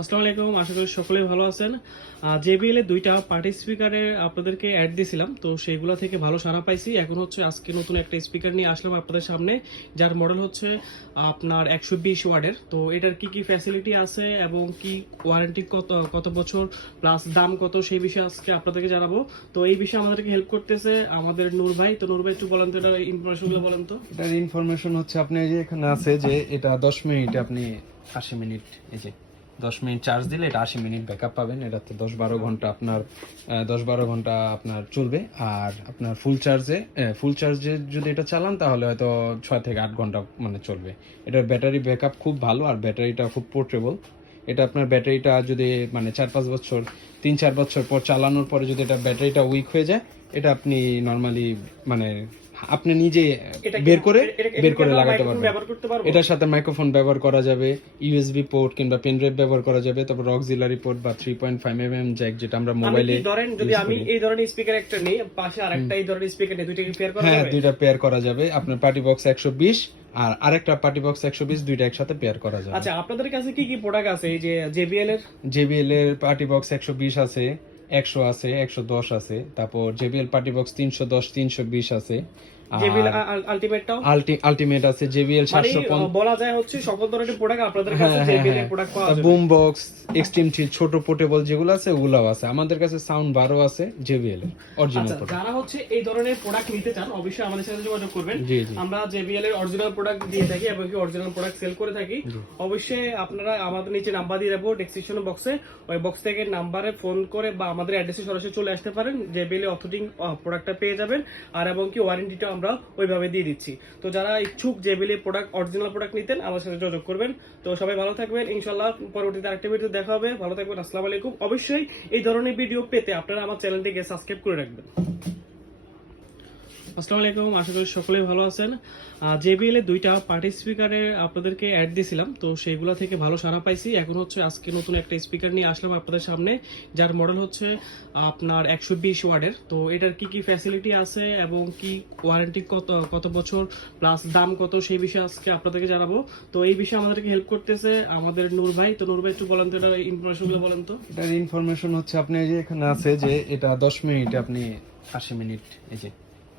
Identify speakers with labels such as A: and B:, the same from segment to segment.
A: আসসালামু আলাইকুম, আশা করি সকলেই ভালো আছেন। জেবিএল এর দুইটা পার্টি স্পিকারের আপনাদেরকে অ্যাড দিয়েছিলাম তো সেইগুলো থেকে ভালো সাড়া পাইছি। এখন হচ্ছে আজকে নতুন একটা স্পিকার নিয়ে আসলাম আপনাদের সামনে, যার মডেল হচ্ছে আপনার একশো বিশ ওয়ার্ডের। তো এটার কি কি ফ্যাসিলিটি আছে এবং কি ওয়ারেন্টি কত কত বছর প্লাস দাম কত, সেই বিষয়ে আজকে আপনাদেরকে জানাব। তো এই বিষয়ে আমাদেরকে হেল্প করতেছে আমাদের নূর ভাই। তো নূর ভাই, একটু বলেন তো এটার ইনফরমেশনগুলো বলেন তো।
B: এটার ইনফরমেশন হচ্ছে, আপনি এখানে আছে যে এটা দশ মিনিটে আপনি আশি মিনিট, এই যে দশ মিনিট চার্জ দিলে এটা আশি মিনিট ব্যাকআপ পাবেন। এটাতে দশ বারো ঘণ্টা আপনার দশ বারো ঘণ্টা আপনার চলবে। আর আপনার ফুল চার্জে ফুল চার্জে যদি এটা চালান, তাহলে হয়তো ছয় থেকে আট ঘণ্টা মানে চলবে। এটার ব্যাটারি ব্যাকআপ খুব ভালো, আর ব্যাটারিটা খুব পোর্টেবল এটা আপনার ব্যাটারিটা যদি মানে চার পাঁচ বছর, তিন চার বছর পর চালানোর পরে যদি এটা ব্যাটারিটা উইক হয়ে যায়, এটা আপনি নর্মালি মানে আপনি নিজে বের করে বের করে লাগাতে পারবেন। এটার সাথে মাইক্রোফোন ব্যবহার করা যাবে ইউএসবি পোর্ট কিংবা পেন ড্রাইভ ব্যবহার করা যাবে তারপর অক্সিলারি পোর্ট বা three point five M M jack যেটা আমরা মোবাইলে
A: ধরেন যদি আমি এই ধরনের স্পিকার একটা নেই পাশে আরেকটা এই ধরনের স্পিকার নেই দুইটাকে পেয়ার করা
B: হ্যাঁ দুইটা পেয়ার করা যাবে। আপনার পার্টি বক্স একশো বিশ আর আরেকটা পার্টি বক্স একশো বিশ দুইটা একসাথে পেয়ার করা যাবে।
A: আচ্ছা আপনাদের কাছে কি কি প্রোডাক্ট আছে? এই যে জেবিএল এর?
B: জেবিএল এর পার্টি বক্স একশো বিশ আছে। একশো আছে একশো দশ আছে। তারপর জেবিএল পার্টি বক্স তিনশো দশ তিনশো বিশ আছে। আলটিমেট আছে জেবিএল
A: মানে
B: সাতশো
A: আহ, বলা যায় হচ্ছে সকল ধরনের প্রোডাক্ট আপনাদের কাছে
B: হ্যাঁ,
A: জেবিএল
B: হ্যাঁ,
A: এর প্রোডাক্ট পাওয়া যাবে।
B: বুম বক্স এক্সট্রিম থ্রি ছোট পোর্টেবল যেগুলো আছে ওগুলাও আছে। আমাদের কাছে সাউন্ড আছে জেবিএল এর অরিজিনাল
A: আচ্ছা যারা হচ্ছে এই ধরনের প্রোডাক্ট নিতে চান অবশ্যই আমাদের সাথে যোগাযোগ করবেন। আমরা জেবিএল এর অরিজিনাল প্রোডাক্ট দিয়ে থাকি এবং কি অরিজিনাল প্রোডাক্ট সেল করে থাকি। অবশ্যই আপনারা আমাদের নিচে নাম্বার দিয়ে দেবো ডেসক্রিপশন বক্সে ওই বক্স থেকে নাম্বারে ফোন করে বা আমাদের অ্যাড্রেসে সরাসরি চলে আসতে পারেন। জেবিএল এর অথেন্টিক প্রোডাক্টটা পেয়ে যাবেন। আর এবং কি ওয়ারেন্টিটা আমরা ওইভাবে দিয়ে দিচ্ছি। তো যারা ইচ্ছুক যে বিলে প্রোডাক্ট অরিজিনাল প্রোডাক্ট নিতেন, আমার সাথে যোগাযোগ করবেন। তো সবাই ভালো থাকবেন ইনশাল্লাহ পরবর্তীতে একটা ভিডিও দেখা হবে। ভালো থাকবেন, আসসালামু আলাইকুম। অবশ্যই এই ধরনের ভিডিও পেতে আপনারা আমার চ্যানেলটিকে সাবস্ক্রাইব করে রাখবেন। আসসালামু আলাইকুম। আশা করি সকলেই ভালো আছেন। জেবিএল এর দুইটা পার্টি স্পিকারে আপনাদেরকে অ্যাড দিয়েছিলাম তো সেইগুলো থেকে ভালো সাড়া পাইছি। এখন হচ্ছে আজকে নতুন একটা স্পিকার নিয়ে আসলাম আপনাদের সামনে, যার মডেল হচ্ছে আপনার একশো বিশ ওয়ার্ডের। তো এটার কি কি ফ্যাসিলিটি আছে এবং কি ওয়ারেন্টি কত কত বছর প্লাস দাম কত, সেই বিষয়ে আজকে আপনাদেরকে জানাব। তো এই বিষয়ে আমাদেরকে হেল্প করতেছে আমাদের নূর ভাই। তো নূর ভাই, একটু বলেন তো এটার ইনফরমেশনগুলো বলেন তো।
B: এটার ইনফরমেশন হচ্ছে, আপনি যে এখানে আছে যে এটা দশ মিনিটে আপনি আশি মিনিট, এই যে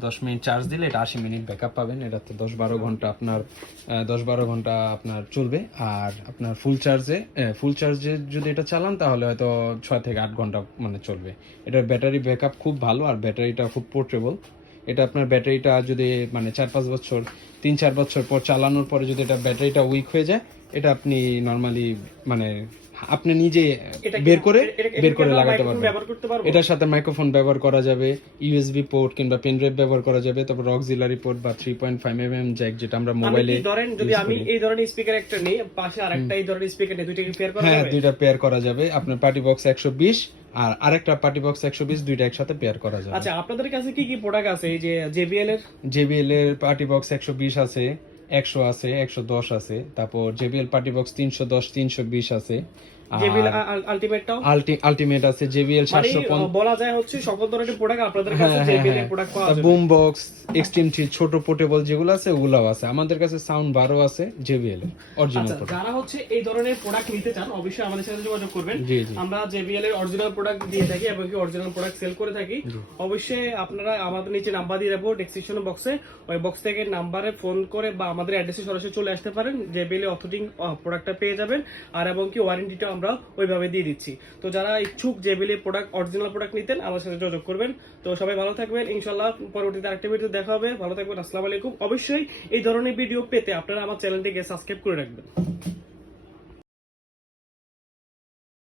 B: দশ মিনিট চার্জ দিলে এটা আশি মিনিট ব্যাকআপ পাবেন। এটাতে দশ বারো ঘণ্টা আপনার দশ বারো ঘণ্টা আপনার চলবে। আর আপনার ফুল চার্জে ফুল চার্জে যদি এটা চালান, তাহলে হয়তো ছয় থেকে আট ঘণ্টা মানে চলবে। এটার ব্যাটারি ব্যাকআপ খুব ভালো, আর ব্যাটারিটা খুব পোর্টেবল এটা আপনার ব্যাটারিটা যদি মানে চার পাঁচ বছর, তিন চার বছর পর চালানোর পরে যদি এটা ব্যাটারিটা উইক হয়ে যায়, এটা আপনি নর্মালি মানে আপনি নিজে বের করে বের করে লাগাতে পারবেন। এটার সাথে মাইক্রোফোন ব্যবহার করা যাবে ইউএসবি পোর্ট কিংবা পেন ড্রাইভ ব্যবহার করা যাবে তারপর অক্সিলারি পোর্ট বা three point five M M jack যেটা আমরা মোবাইলে
A: ধরেন যদি আমি এই ধরনের স্পিকার একটা নেই পাশে আরেকটা এই ধরনের স্পিকার নেই দুইটাকে পেয়ার করা যাবে?
B: হ্যাঁ দুইটা পেয়ার করা যাবে। আপনার পার্টি বক্স একশো বিশ আর আরেকটা পার্টি বক্স একশো বিশ দুইটা একসাথে পেয়ার করা যাবে।
A: আচ্ছা আপনাদের কাছে কি কি প্রোডাক্ট আছে? এই যে জেবিএল এর?
B: জেবিএল এর পার্টি বক্স একশো বিশ আছে। একশো আছে একশো দশ আছে। তারপর জেবিএল পার্টি বক্স তিনশো দশ তিনশো বিশ আছে। আলটিমেট আছে জেবিএল সাতশো
A: আহ, বলা যায় হচ্ছে সকল ধরনের প্রোডাক্ট আপনাদের কাছে জেবিএল এর প্রোডাক্ট পাওয়া যাবে।
B: বুম বক্স এক্সট্রিম থ্রি ছোট পোর্টেবল যেগুলো আছে ওগুলাও আছে। আমাদের কাছে সাউন্ড বারো আছে জেবিএল অরিজিনাল
A: আচ্ছা যারা হচ্ছে এই ধরনের প্রোডাক্ট নিতে চান অবশ্যই আমাদের সাথে যোগাযোগ করবেন। আমরা জেবিএল এর অরিজিনাল প্রোডাক্ট দিয়ে থাকি এবং কি অরিজিনাল প্রোডাক্ট সেল করে থাকি। অবশ্যই আপনারা আমাদের নিচে নাম্বার দিয়ে দেবো ডেসক্রিপশন বক্সে ওই বক্স থেকে নাম্বারে ফোন করে বা আমাদের অ্যাড্রেসে সরাসরি চলে আসতে পারেন। জেবিএল এর অথেন্টিক প্রোডাক্টটা পেয়ে যাবেন। আর এবং কি ওয়ারেন্টিটা আমরা ওইভাবে দিয়ে দিচ্ছি। তো যারা ইচ্ছুক যে বিলে প্রোডাক্ট অরিজিনাল প্রোডাক্ট নিতেন, আমার সাথে যোগাযোগ করবেন। তো সবাই ভালো থাকবেন। ইনশাল্লাহ পরবর্তীতে আরেকটা ভিডিও দেখা হবে। ভালো থাকবেন। আসসালামু আলাইকুম। অবশ্যই এই ধরনের ভিডিও পেতে আপনারা আমার চ্যানেলটিকে সাবস্ক্রাইব করে রাখবেন।